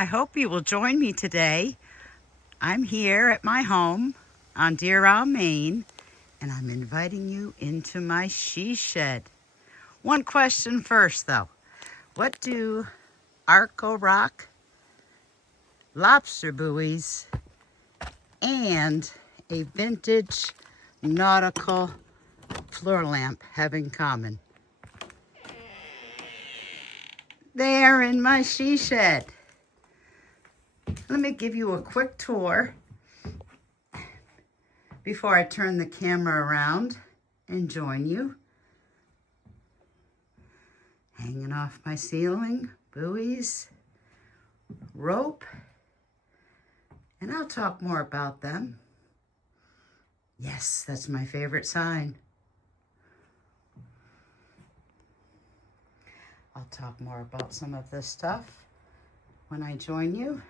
I hope you will join me today. I'm here at my home on Deer Isle, Maine, and I'm inviting you into my she shed. One question first, though. What do Arcoroc, lobster buoys, and a vintage nautical floor lamp have in common? They are in my she shed. Let me give you a quick tour before I turn the camera around and join you. Hanging off my ceiling, buoys, rope, and I'll talk more about them. Yes, that's my favorite sign. I'll talk more about some of this stuff when I join you.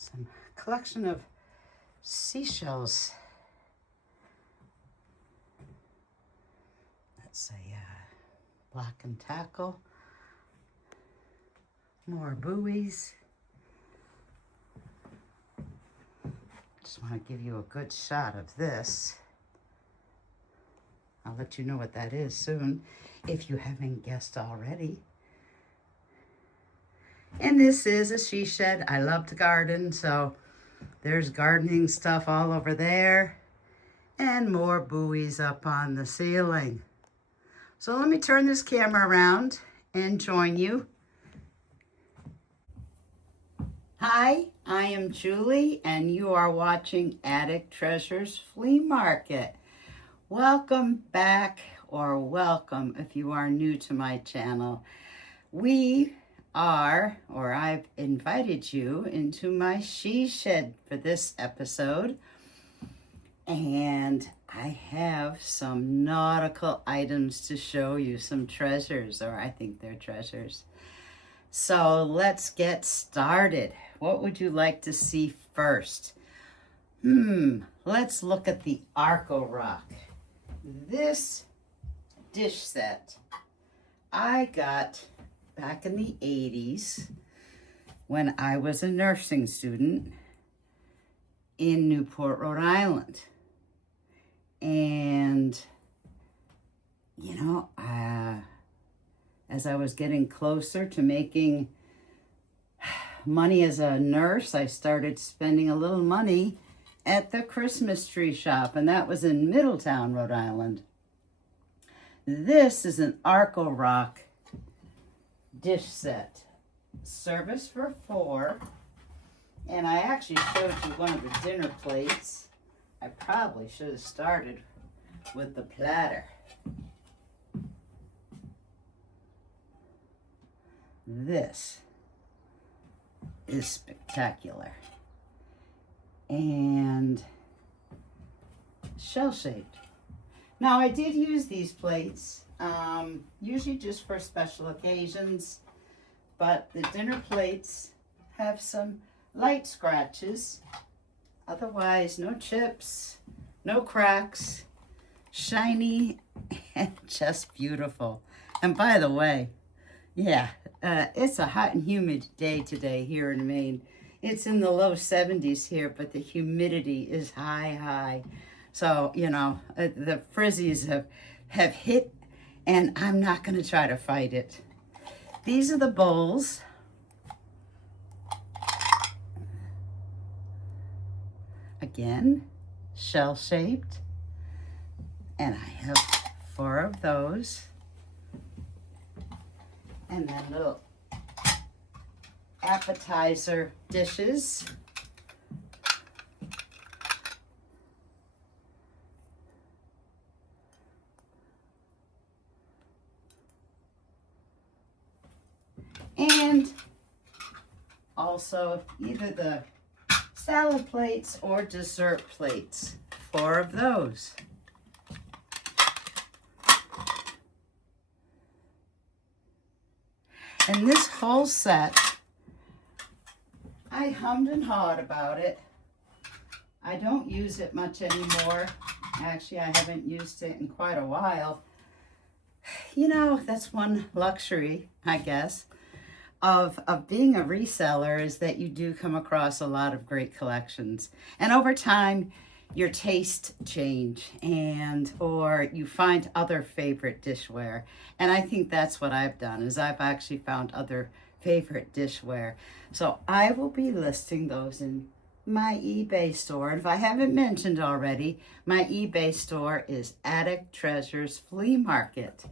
Some collection of seashells. That's a block and tackle. More buoys. Just want to give you a good shot of this. I'll let you know what that is soon, if you haven't guessed already. And this is a she shed. I love to garden, so there's gardening stuff all over there. And more buoys up on the ceiling. So let me turn this camera around and join you. Hi, I am Julie, and you are watching Attic Treasures Flea Market. Welcome back, or welcome if you are new to my channel. I've invited you into my she shed for this episode. And I have some nautical items to show you, some treasures, or I think they're treasures. So let's get started. What would you like to see first? Let's look at the Arcoroc. This dish set I got back in the 80s when I was a nursing student in Newport, Rhode Island. And, as I was getting closer to making money as a nurse, I started spending a little money at the Christmas tree shop, and that was in Middletown, Rhode Island. This is an Arcoroc dish set, service for 4, and I actually showed you one of the dinner plates. I probably should have started with the platter. This is spectacular and shell-shaped. Now, I did use these plates, usually just for special occasions, but the dinner plates have some light scratches. Otherwise, no chips, no cracks, shiny, and just beautiful. And by the way, it's a hot and humid day today here in Maine. It's in the low 70s here, but the humidity is high. So, the frizzies have hit, and I'm not going to try to fight it. These are the bowls. Again, shell-shaped. And I have 4 of those. And then little appetizer dishes. And also either the salad plates or dessert plates. 4 of those. And this whole set, I hummed and hawed about it. I don't use it much anymore. Actually, I haven't used it in quite a while. That's one luxury, I guess. of being a reseller is that you do come across a lot of great collections. And over time, your taste change or you find other favorite dishware. And I think that's what I've done is I've actually found other favorite dishware. So I will be listing those in my eBay store. And if I haven't mentioned already, my eBay store is Attic Treasures Flea Market.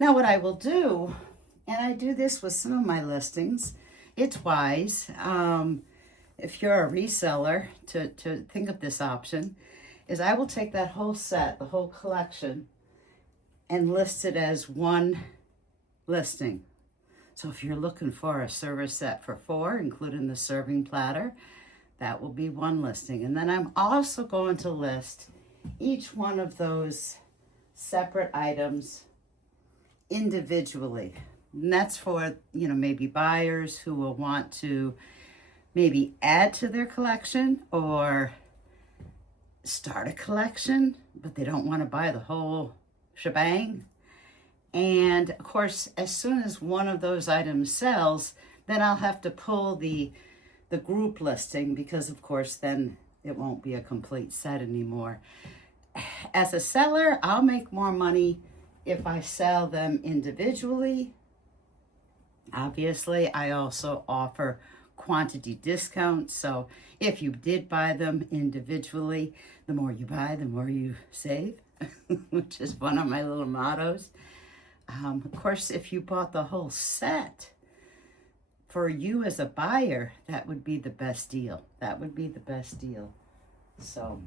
Now what I will do, and I do this with some of my listings, it's wise, if you're a reseller, to think of this option, is I will take that whole set, the whole collection, and list it as one listing. So if you're looking for a service set for 4, including the serving platter, that will be one listing. And then I'm also going to list each one of those separate items individually. And that's for, maybe buyers who will want to maybe add to their collection or start a collection, but they don't want to buy the whole shebang. And of course, as soon as one of those items sells, then I'll have to pull the group listing because of course then it won't be a complete set anymore. As a seller, I'll make more money if I sell them individually. Obviously, I also offer quantity discounts. So if you did buy them individually, the more you buy, the more you save, which is one of my little mottos. Of course, if you bought the whole set, for you as a buyer, that would be the best deal. That would be the best deal. So,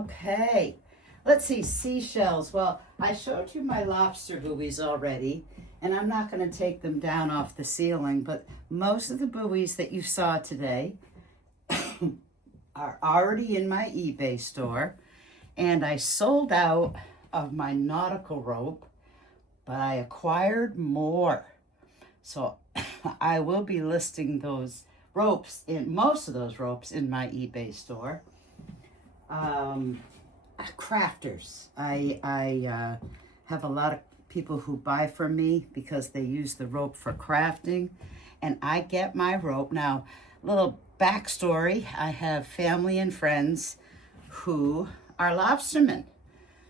okay. Let's see, seashells. Well, I showed you my lobster buoys already, and I'm not going to take them down off the ceiling, but most of the buoys that you saw today are already in my eBay store, and I sold out of my nautical rope, but I acquired more. So I will be listing those ropes, most of those ropes, in my eBay store. Crafters. I have a lot of people who buy from me because they use the rope for crafting, and I get my rope. Now, little backstory, I have family and friends who are lobstermen.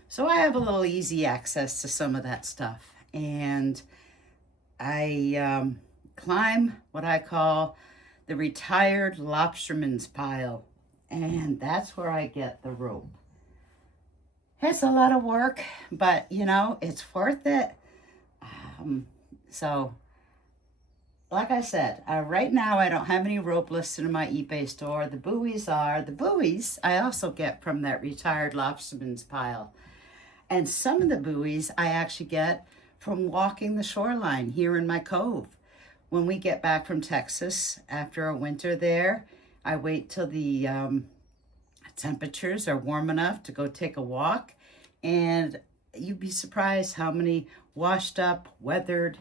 So I have a little easy access to some of that stuff. And I climb what I call the retired lobsterman's pile. And that's where I get the rope. It's a lot of work, but it's worth it. So, like I said, right now I don't have any rope listed in my eBay store. The buoys I also get from that retired lobsterman's pile. And some of the buoys I actually get from walking the shoreline here in my cove. When we get back from Texas after a winter there, I wait till the temperatures are warm enough to go take a walk, and you'd be surprised how many washed up, weathered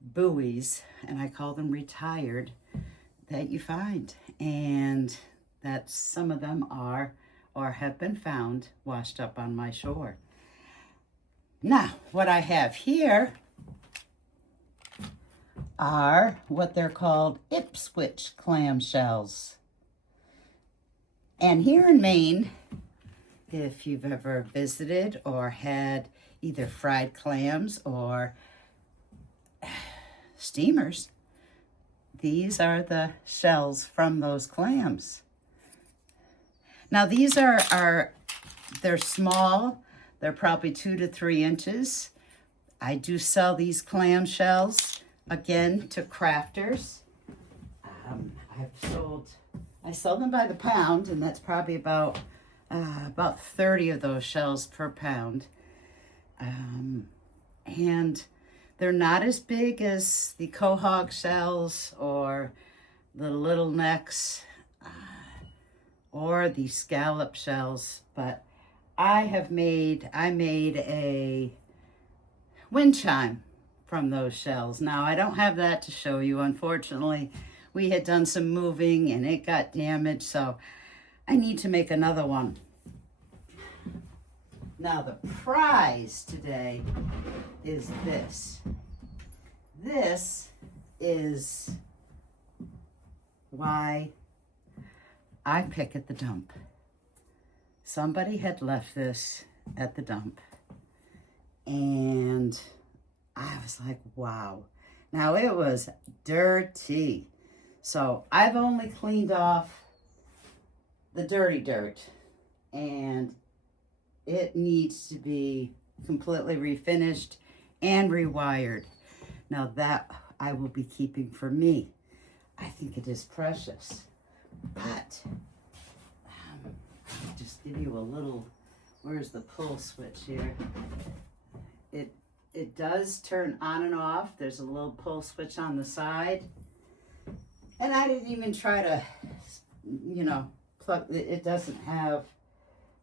buoys, and I call them retired, that you find. And that some of them are or have been found washed up on my shore. Now, what I have here are what they're called Ipswich clamshells. And here in Maine, if you've ever visited or had either fried clams or steamers, these are the shells from those clams. Now these they're small. They're probably 2 to 3 inches. I do sell these clam shells, again, to crafters. I sell them by the pound, and that's probably about 30 of those shells per pound. And they're not as big as the quahog shells or the little necks or the scallop shells, but I made a wind chime from those shells. Now, I don't have that to show you. Unfortunately, we had done some moving and it got damaged, so I need to make another one. Now, the prize today is this. This is why I pick at the dump. Somebody had left this at the dump, and I was like, wow. Now it was dirty. So I've only cleaned off the dirty dirt, and it needs to be completely refinished and rewired. Now that I will be keeping for me. I think it is precious. But I'll just give you a little, where's the pull switch here? It does turn on and off. There's a little pull switch on the side. And I didn't even try to, you know, plug, it doesn't have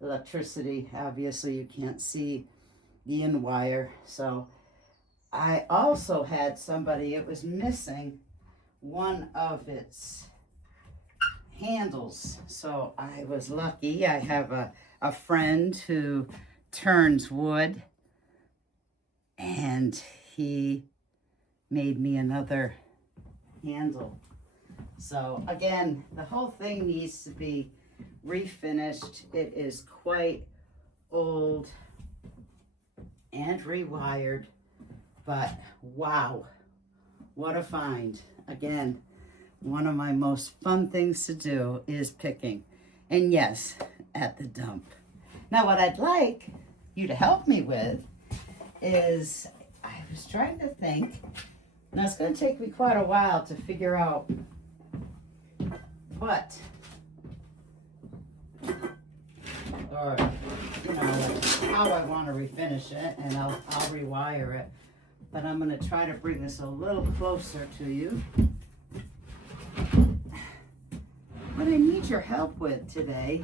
electricity. Obviously you can't see the in wire. So I also had somebody, it was missing one of its handles. So I was lucky. I have a friend who turns wood, and he made me another handle. So again, the whole thing needs to be refinished. It is quite old and rewired, but wow, what a find. Again, one of my most fun things to do is picking. And yes, at the dump. Now what I'd like you to help me with is, I was trying to think, now it's going to take me quite a while to figure out what, or, you know, like how I want to refinish it, and I'll rewire it. But I'm going to try to bring this a little closer to you. What I need your help with today,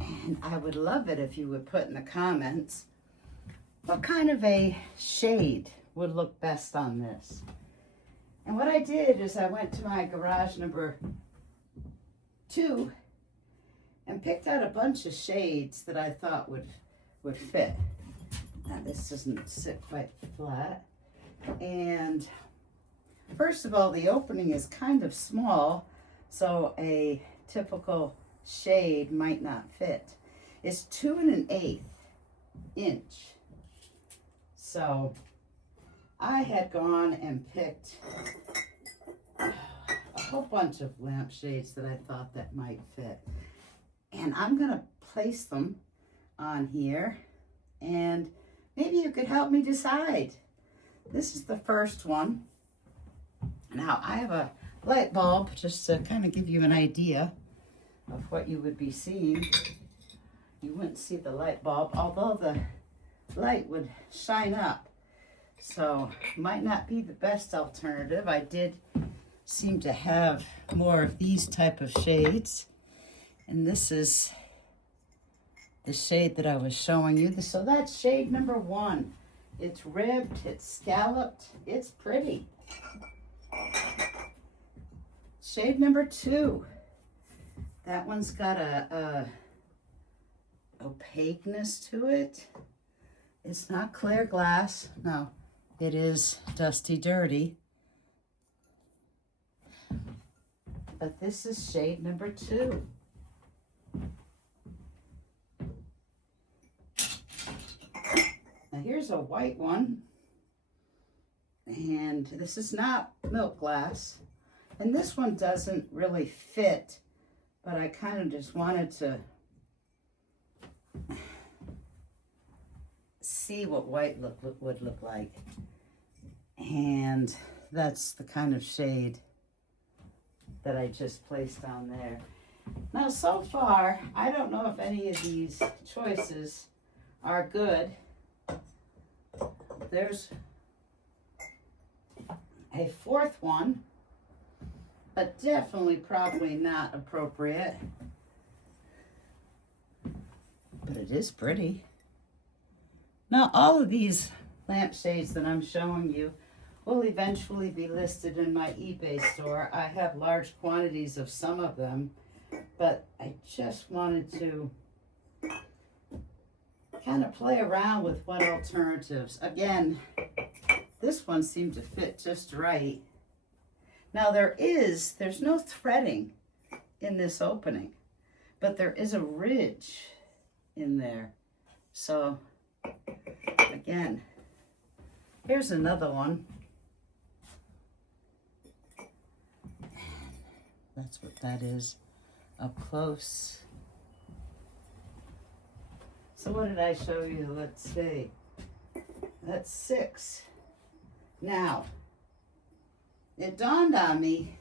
and I would love it if you would put in the comments, what kind of a shade would look best on this? And what I did is I went to my garage number 2 and picked out a bunch of shades that I thought would fit. Now this doesn't sit quite flat. And first of all, the opening is kind of small, so a typical shade might not fit. It's 2 1/8 inch. So I had gone and picked a whole bunch of lampshades that I thought that might fit. And I'm gonna place them on here, and maybe you could help me decide. This is the first one. Now I have a light bulb just to kind of give you an idea of what you would be seeing. You wouldn't see the light bulb, although the light would shine up. So might not be the best alternative. I did seem to have more of these type of shades. And this is the shade that I was showing you. So that's shade number 1. It's ribbed, it's scalloped, it's pretty. Shade number 2. That one's got a opaqueness to it. It's not clear glass. No, it is dusty dirty. But this is shade number 2. Now here's a white one, and this is not milk glass, and this one doesn't really fit, but I kind of just wanted to see what white would look like, and that's the kind of shade that I just placed on there. Now so far, I don't know if any of these choices are good. There's a 4th one, but definitely probably not appropriate. But it is pretty. Now all of these lampshades that I'm showing you will eventually be listed in my eBay store. I have large quantities of some of them, but I just wanted to kind of play around with what alternatives. Again, this one seemed to fit just right. Now there's no threading in this opening, but there is a ridge in there. So again, here's another one. That's what that is up close. So what did I show you? Let's see. That's 6. Now, it dawned on me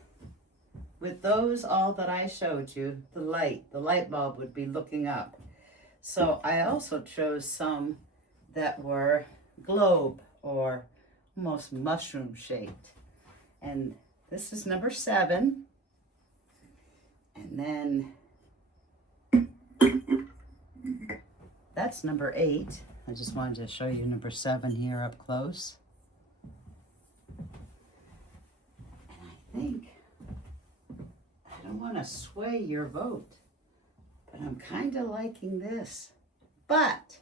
with those all that I showed you, the light bulb would be looking up. So I also chose some that were globe or almost mushroom shaped. And this is number 7. And then that's number 8. I just wanted to show you number 7 here up close. And I think, I don't want to sway your vote, but I'm kind of liking this. But,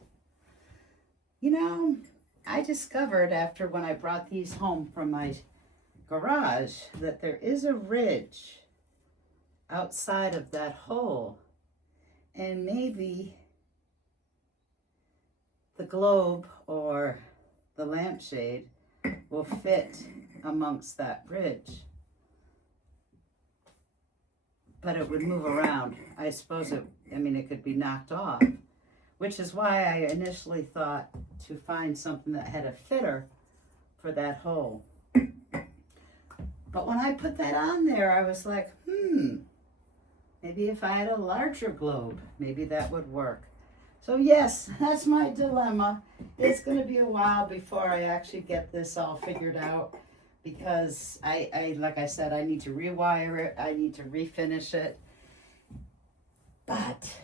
you know, I discovered after when I brought these home from my garage that there is a ridge outside of that hole, and maybe the globe or the lampshade will fit amongst that ridge. But it would move around. I suppose it could be knocked off, which is why I initially thought to find something that had a fitter for that hole. But when I put that on there, I was like, maybe if I had a larger globe, maybe that would work. So yes, that's my dilemma. It's going to be a while before I actually get this all figured out, because I like I said, I need to rewire it. I need to refinish it. But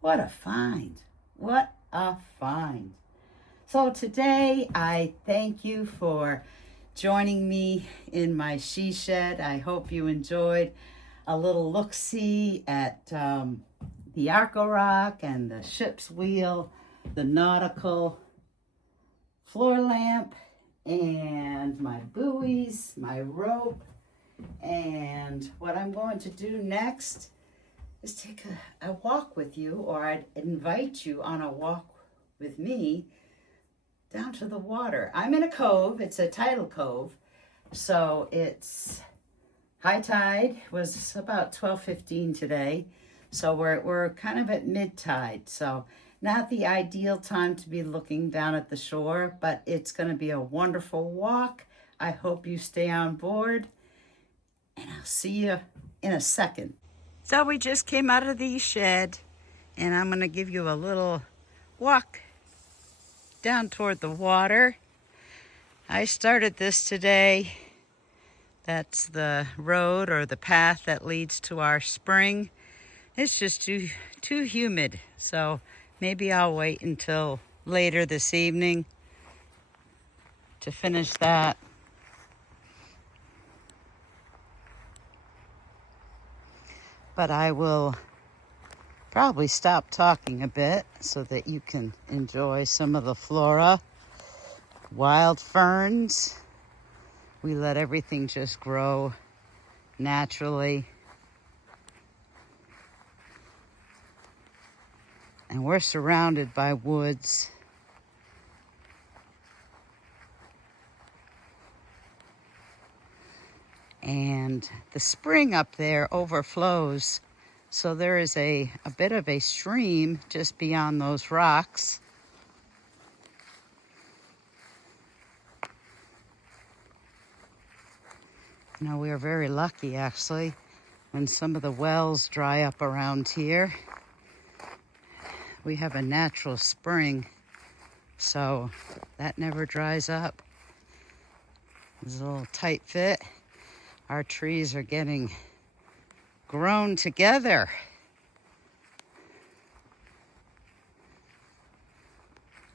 what a find. What a find. So today I thank you for joining me in my she shed. I hope you enjoyed a little look-see at the Arcoroc and the ship's wheel, the Nautical floor lamp, and my buoys, my rope. And what I'm going to do next is take a walk with you, or I'd invite you on a walk with me down to the water. I'm in a cove. It's a tidal cove. So it's high tide was about 12:15 today. So we're kind of at mid-tide. So not the ideal time to be looking down at the shore, but it's going to be a wonderful walk. I hope you stay on board, and I'll see you in a second. So we just came out of the shed, and I'm going to give you a little walk down toward the water. I started this today. That's the road or the path that leads to our spring. It's just too humid, so maybe I'll wait until later this evening to finish that. But I will probably stop talking a bit so that you can enjoy some of the flora. Wild ferns. We let everything just grow naturally. And we're surrounded by woods. And the spring up there overflows. So there is a bit of a stream just beyond those rocks. You know, we are very lucky actually when some of the wells dry up around here. We have a natural spring, so that never dries up. It's a little tight fit. Our trees are getting grown together.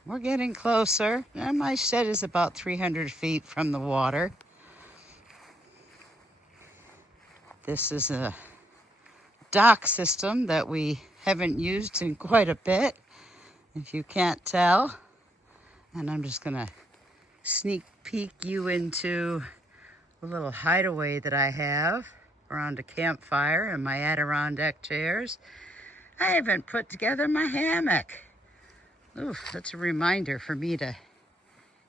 We're getting closer. And my shed is about 300 feet from the water. This is a dock system that we haven't used in quite a bit, if you can't tell. And I'm just gonna sneak peek you into a little hideaway that I have around a campfire and my Adirondack chairs. I haven't put together my hammock. Oof, that's a reminder for me to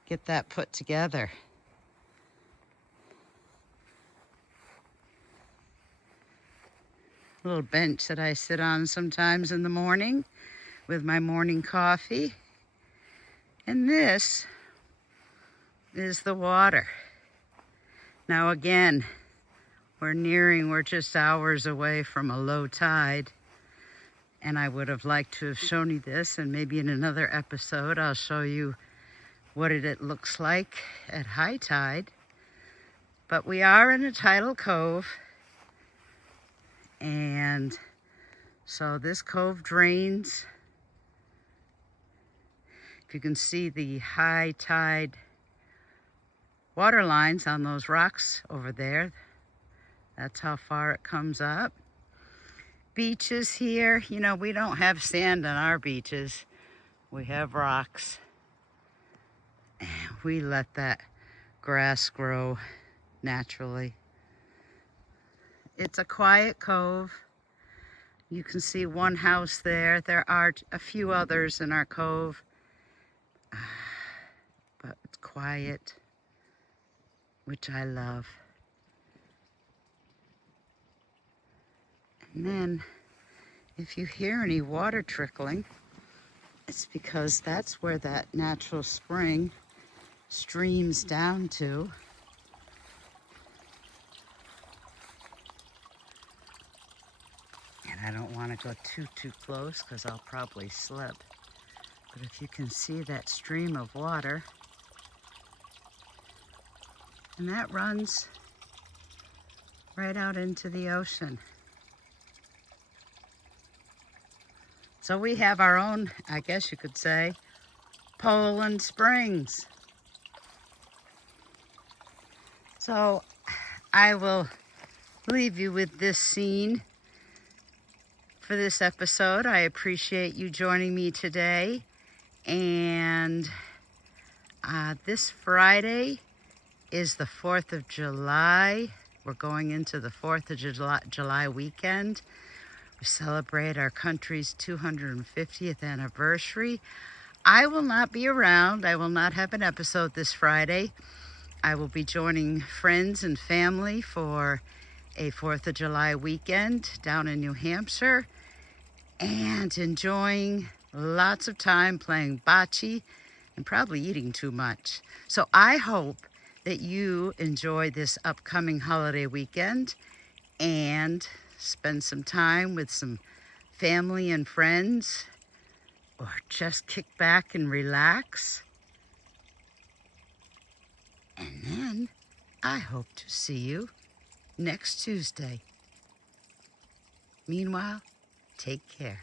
get that put together. A little bench that I sit on sometimes in the morning with my morning coffee. And this is the water. Now again, we're just hours away from a low tide. And I would have liked to have shown you this, and maybe in another episode I'll show you what it looks like at high tide. But we are in a tidal cove, and so this cove drains. If you can see the high tide water lines on those rocks over there, that's how far it comes up. Beaches here, you know, we don't have sand on our beaches. We have rocks. We let that grass grow naturally. It's a quiet cove. You can see one house there. There are a few others in our cove, but it's quiet, which I love. And then, if you hear any water trickling, it's because that's where that natural spring streams down to. And I don't want to go too close because I'll probably slip. But if you can see that stream of water, and that runs right out into the ocean. So we have our own, I guess you could say, Poland Springs. So I will leave you with this scene for this episode. I appreciate you joining me today. And this Friday is the 4th of July. We're going into the 4th of July weekend. We celebrate our country's 250th anniversary. I will not be around. I will not have an episode this Friday. I will be joining friends and family for a 4th of July weekend down in New Hampshire and enjoying lots of time playing bocce and probably eating too much. So I hope that you enjoy this upcoming holiday weekend and spend some time with some family and friends, or just kick back and relax. And then I hope to see you next Tuesday. Meanwhile, take care.